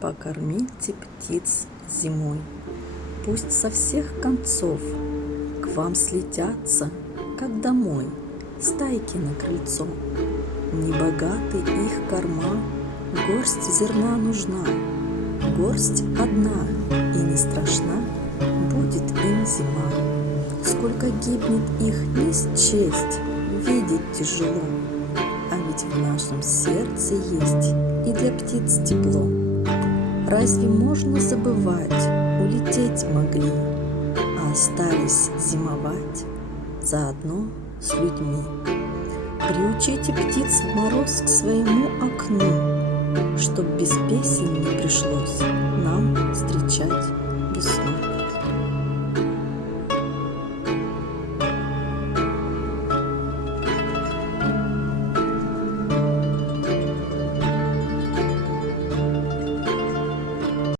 Покормите птиц зимой, пусть со всех концов к вам слетятся, как домой, стайки на крыльцо. Небогаты их корма, горсть зерна нужна, горсть одна и не страшна будет им зима. Сколько гибнет их не счесть, видеть тяжело, а ведь в нашем сердце есть и для птиц тепло. Разве можно забывать, улететь могли, а остались зимовать заодно с людьми? Приучите птиц в мороз к своему окну, чтоб без песен не пришлось нам встречать